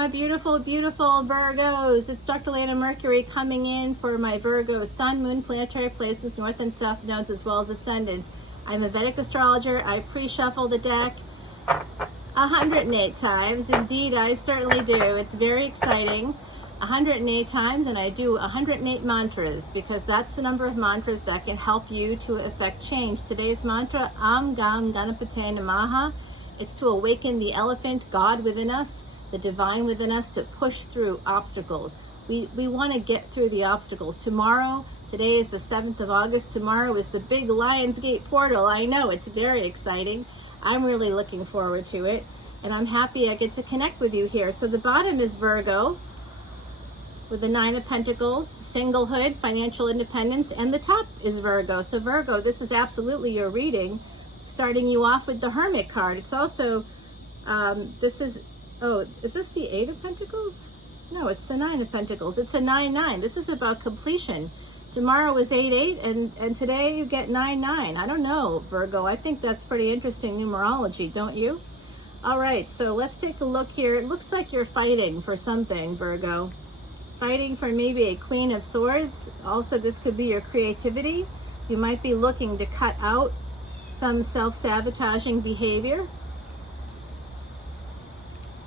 my beautiful, beautiful Virgos. It's Dr. Leona Mercury coming in for my Virgo Sun, Moon, planetary placements, North and South nodes, as well as ascendants. I'm a Vedic astrologer. I pre-shuffle the deck 108 times. Indeed, I certainly do. It's very exciting. 108 times, and I do 108 mantras because that's the number of mantras that can help you to affect change. Today's mantra, Am Gam Ganapate Namaha. It's to awaken the elephant, God within us, the divine within us, to push through obstacles. We want to get through the obstacles. Tomorrow, today is the 7th of August. Tomorrow is the big Lionsgate portal. I know, it's very exciting. I'm really looking forward to it, and I'm happy I get to connect with you here. So the bottom is Virgo with the 9 of Pentacles, singlehood, financial independence, and the top is Virgo. So Virgo, this is absolutely your reading, starting you off with the Hermit card. It's also, is this the 8 of Pentacles? No, it's the 9 of Pentacles. It's a 9-9. This is about completion. Tomorrow is 8-8, and today you get 9-9. I don't know, Virgo. I think that's pretty interesting numerology, don't you? All right, so let's take a look here. It looks like you're fighting for something, Virgo. Fighting for maybe a Queen of Swords. Also, this could be your creativity. You might be looking to cut out some self-sabotaging behavior.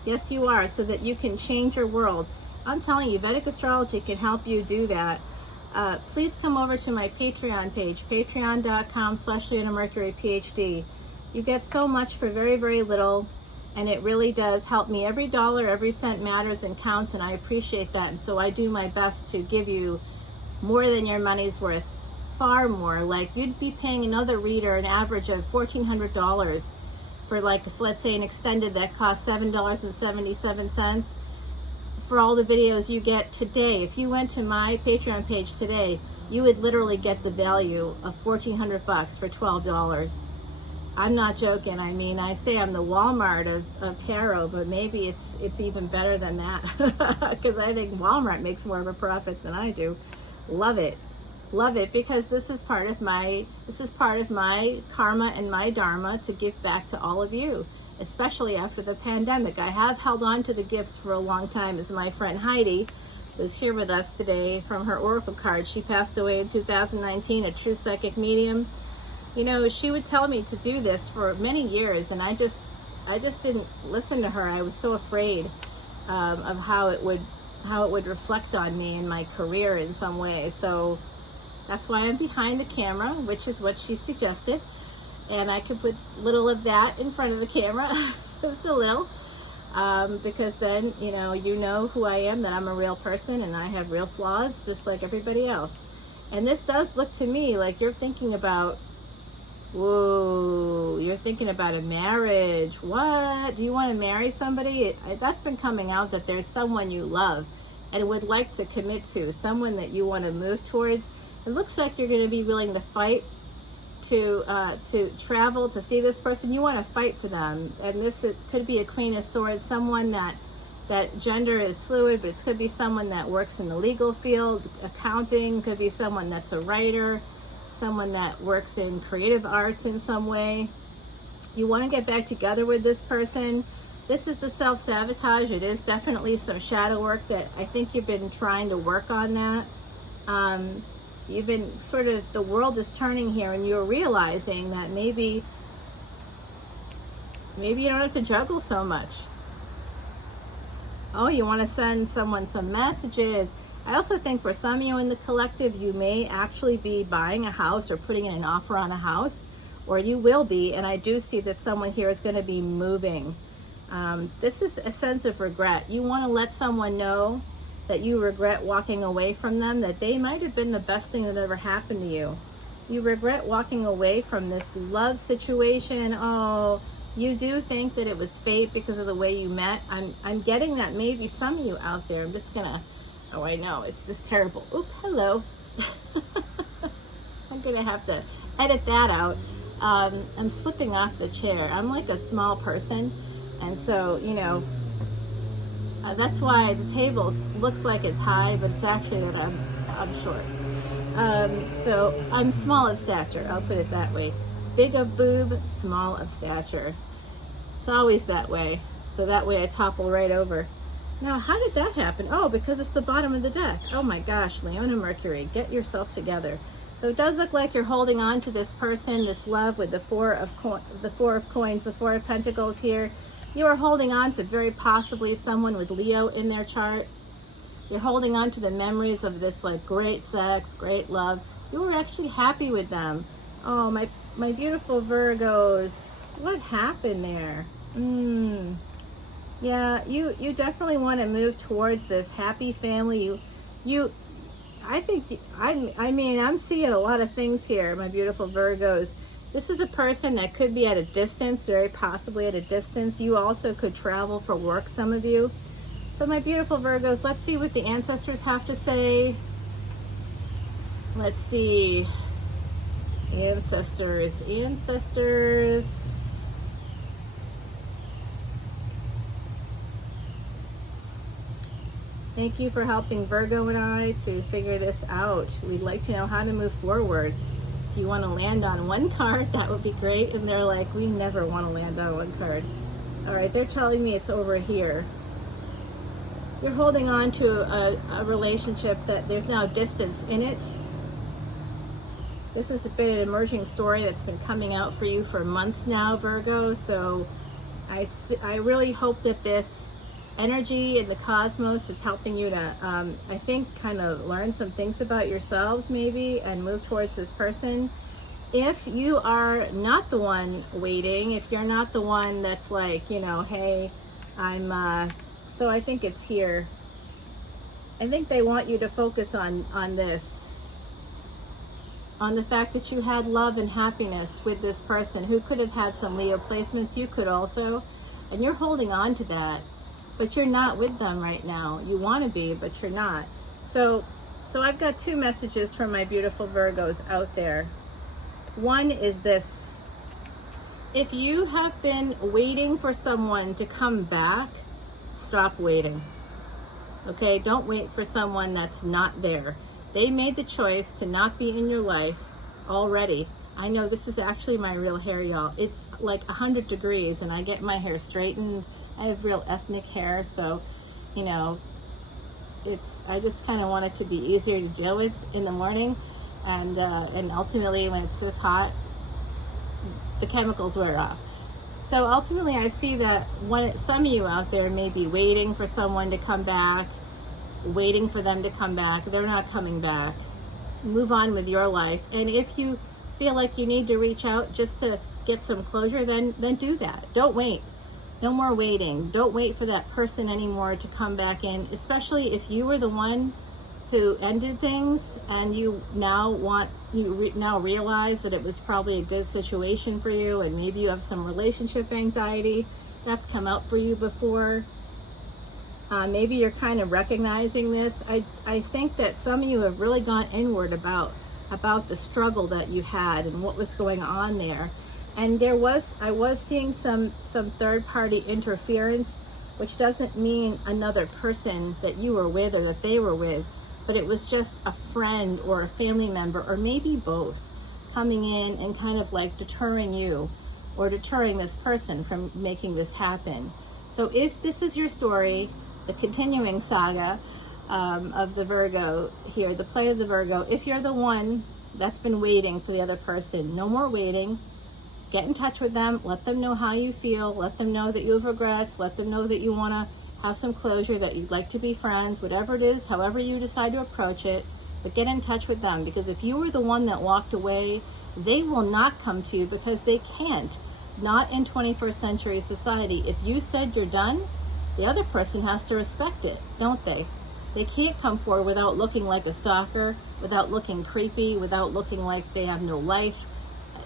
Yes, you are, so that you can change your world. I'm telling you, Vedic astrology can help you do that. Please come over to my Patreon page, patreon.com/leonamercuryphd. You get so much for very, very little, and it really does help me. Every dollar, every cent matters and counts, and I appreciate that. And so I do my best to give you more than your money's worth, far more. Like, you'd be paying another reader an average of $1,400 for, like, let's say an extended that costs $7.77 for all the videos you get today. If you went to my Patreon page today, you would literally get the value of $1,400 for $12. I'm not joking. I mean, I say I'm the Walmart of tarot, but maybe it's even better than that, because I think Walmart makes more of a profit than I do. Love it, because this is part of my karma and my dharma to give back to all of you, especially after the pandemic. I have held on to the gifts for a long time, as my friend Heidi was here with us today from her oracle card. She passed away in 2019, a true psychic medium. You know, she would tell me to do this for many years, and I just didn't listen to her. I was so afraid of how it would reflect on me in my career in some way. So that's why I'm behind the camera, which is what she suggested, and I could put little of that in front of the camera, just a little, because then you know who I am, that I'm a real person and I have real flaws just like everybody else. And this does look to me like you're thinking about, whoa, you're thinking about a marriage. What? Do you want to marry somebody? That's been coming out, that there's someone you love and would like to commit to, someone that you want to move towards. It looks like you're going to be willing to fight, to travel to see this person. You want to fight for them. And this could be a Queen of Swords, someone that gender is fluid, but it could be someone that works in the legal field, accounting, could be someone that's a writer, someone that works in creative arts in some way. You want to get back together with this person. This is the self-sabotage. It is definitely some shadow work that I think you've been trying to work on that. You've been sort of, the world is turning here, and you're realizing that maybe you don't have to juggle so much. Oh, you want to send someone some messages. I also think for some of you in the collective, you may actually be buying a house or putting in an offer on a house, or you will be, and I do see that someone here is going to be moving. This is a sense of regret. You want to let someone know that you regret walking away from them, that they might have been the best thing that ever happened to you. You regret walking away from this love situation. Oh, you do think that it was fate because of the way you met. I'm getting that maybe some of you out there, I'm just gonna, oh, I know, it's just terrible. Oop, hello. I'm gonna have to edit that out. I'm slipping off the chair. I'm like a small person, and so, you know, that's why the table looks like it's high, but it's actually that I'm short. So I'm small of stature, I'll put it that way. Big of boob, small of stature. It's always that way. So that way I topple right over. Now, how did that happen? Oh, because it's the bottom of the deck. Oh my gosh, Leona Mercury, get yourself together. So it does look like you're holding on to this person, this love, with the Four of Coins, the Four of Pentacles here. You are holding on to very possibly someone with Leo in their chart. You're holding on to the memories of this like great sex, great love. You were actually happy with them. Oh, my beautiful Virgos. What happened there? Yeah, you definitely want to move towards this happy family. I mean, I'm seeing a lot of things here, my beautiful Virgos. This is a person that could be at a distance, very possibly at a distance. You also could travel for work, some of you. So my beautiful Virgos, let's see what the ancestors have to say. Let's see. Ancestors. Thank you for helping Virgo and I to figure this out. We'd like to know how to move forward. If you want to land on one card, that would be great. And they're like, we never want to land on one card. All right, they're telling me it's over here. You're holding on to a relationship that there's now distance in it. This has been an emerging story that's been coming out for you for months now, Virgo. So I really hope that this energy in the cosmos is helping you to, I think, kind of learn some things about yourselves maybe and move towards this person. If you are not the one waiting, if you're not the one that's like, you know, hey, so I think it's here. I think they want you to focus on this. On the fact that you had love and happiness with this person who could have had some Leo placements. You could also, and you're holding on to that. But you're not with them right now. You want to be, but you're not. So I've got two messages from my beautiful Virgos out there. One is this. If you have been waiting for someone to come back, stop waiting. Okay, don't wait for someone that's not there. They made the choice to not be in your life already. I know this is actually my real hair, y'all. It's like 100 degrees and I get my hair straightened. I have real ethnic hair, so, you know, I just kind of want it to be easier to deal with in the morning, and ultimately when it's this hot, the chemicals wear off. So ultimately I see that some of you out there may be waiting for someone to come back, waiting for them to come back. They're not coming back. Move on with your life, and if you feel like you need to reach out just to get some closure, then do that. Don't wait. No more waiting. Don't wait for that person anymore to come back in, especially if you were the one who ended things and you now realize that it was probably a good situation for you, and maybe you have some relationship anxiety that's come out for you before. Maybe you're kind of recognizing this. I think that some of you have really gone inward about the struggle that you had and what was going on there. And I was seeing some third-party interference, which doesn't mean another person that you were with or that they were with, but it was just a friend or a family member, or maybe both, coming in and kind of like deterring you or deterring this person from making this happen. So if this is your story, the continuing saga of the Virgo here, the play of the Virgo, if you're the one that's been waiting for the other person, no more waiting. Get in touch with them, let them know how you feel, let them know that you have regrets, let them know that you want to have some closure, that you'd like to be friends, whatever it is, however you decide to approach it, but get in touch with them, because if you were the one that walked away, they will not come to you because they can't. Not in 21st century society. If you said you're done, the other person has to respect it, don't they? They can't come forward without looking like a stalker, without looking creepy, without looking like they have no life.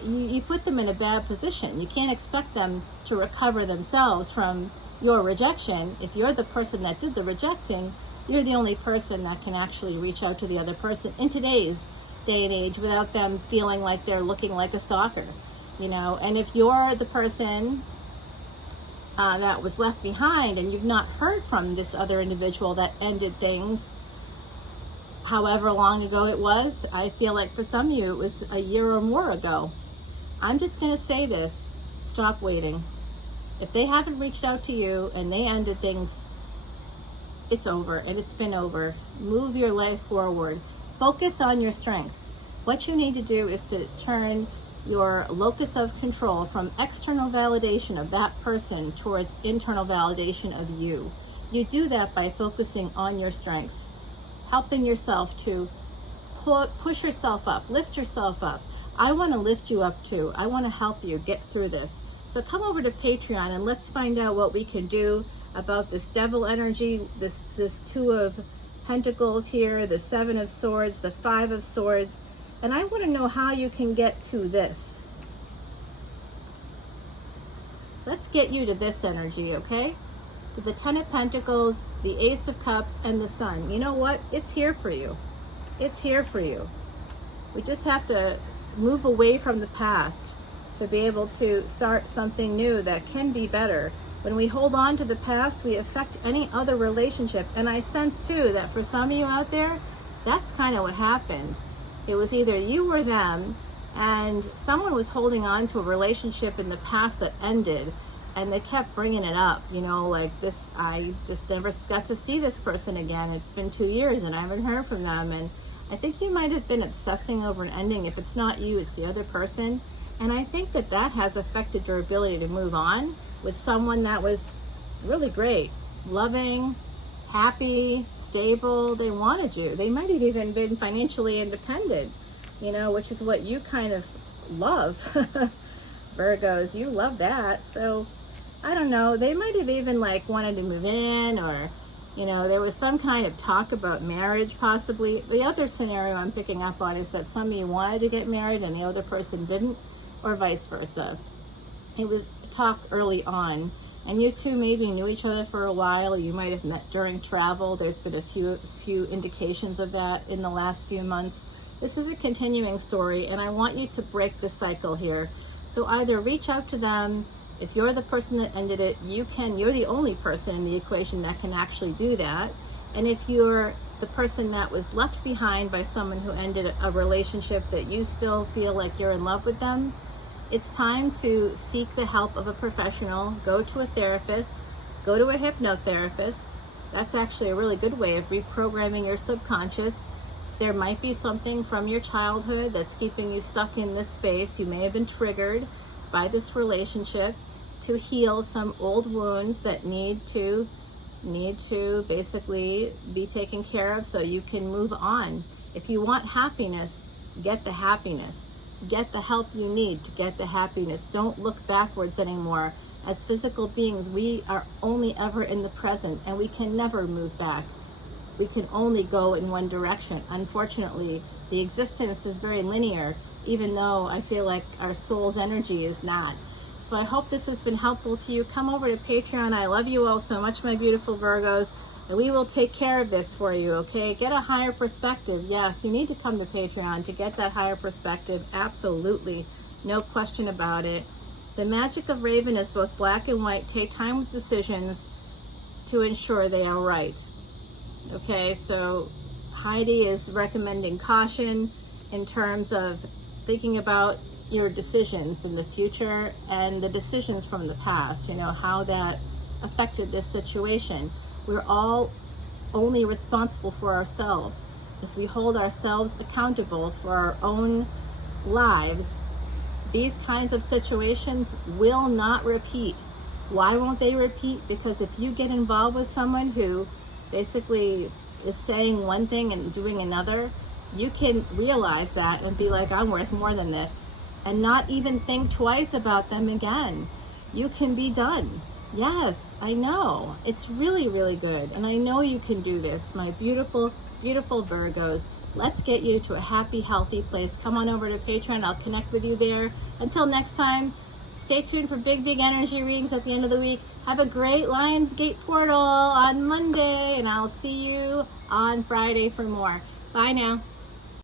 You put them in a bad position. You can't expect them to recover themselves from your rejection. If you're the person that did the rejecting, you're the only person that can actually reach out to the other person in today's day and age without them feeling like they're looking like a stalker, you know. And if you're the person that was left behind and you've not heard from this other individual that ended things, however long ago it was, I feel like for some of you it was a year or more ago. I'm just going to say this, stop waiting. If they haven't reached out to you and they ended things, it's over and it's been over. Move your life forward. Focus on your strengths. What you need to do is to turn your locus of control from external validation of that person towards internal validation of you. You do that by focusing on your strengths, helping yourself to push yourself up, lift yourself up. I want to lift you up too. I want to help you get through this. So come over to Patreon and let's find out what we can do about this devil energy, this Two of Pentacles here, the Seven of Swords, the Five of Swords. And I want to know how you can get to this. Let's get you to this energy, okay? To the Ten of Pentacles, the Ace of Cups, and the Sun. You know what? It's here for you. It's here for you. We just have to move away from the past to be able to start something new that can be better. When we hold on to the past, we affect any other relationship. And I sense too that for some of you out there, that's kind of what happened. It was either you or them, and someone was holding on to a relationship in the past that ended, and they kept bringing it up, you know, like this, I just never got to see this person again. It's been 2 years and I haven't heard from them. And I think you might have been obsessing over an ending. If it's not you, it's the other person. And I think that that has affected your ability to move on with someone that was really great, loving, happy, stable. They wanted you. They might have even been financially independent, you know, which is what you kind of love. Virgos, you love that. So I don't know, they might have even like wanted to move in, or you know, there was some kind of talk about marriage possibly. The other scenario I'm picking up on is that some of you wanted to get married and the other person didn't, or vice versa. It was talk early on, and you two maybe knew each other for a while. You might have met during travel. There's been a few indications of that in the last few months. This is a continuing story, and I want you to break the cycle here. So either reach out to them. If you're the person that ended it, you're the only person in the equation that can actually do that. And if you're the person that was left behind by someone who ended a relationship that you still feel like you're in love with them, it's time to seek the help of a professional. Go to a therapist, go to a hypnotherapist. That's actually a really good way of reprogramming your subconscious. There might be something from your childhood that's keeping you stuck in this space. You may have been triggered by this relationship to heal some old wounds that need to basically be taken care of so you can move on. If you want happiness, get the happiness. Get the help you need to get the happiness. Don't look backwards anymore. As physical beings, we are only ever in the present, and we can never move back. We can only go in one direction. Unfortunately, the existence is very linear, even though I feel like our soul's energy is not. So I hope this has been helpful to you. Come over to Patreon. I love you all so much, my beautiful Virgos, and we will take care of this for you, okay? Get a higher perspective. Yes, you need to come to Patreon to get that higher perspective. Absolutely. No question about it. The magic of Raven is both black and white. Take time with decisions to ensure they are right. Okay, so Heidi is recommending caution in terms of thinking about your decisions in the future and the decisions from the past, you know, how that affected this situation. We're all only responsible for ourselves. If we hold ourselves accountable for our own lives, these kinds of situations will not repeat. Why won't they repeat? Because if you get involved with someone who basically is saying one thing and doing another, you can realize that and be like, I'm worth more than this, and not even think twice about them again. You can be done. Yes, I know. It's really, really good. And I know you can do this, my beautiful, beautiful Virgos. Let's get you to a happy, healthy place. Come on over to Patreon. I'll connect with you there. Until next time, stay tuned for big, big energy readings at the end of the week. Have a great Lionsgate portal on Monday, and I'll see you on Friday for more. Bye now.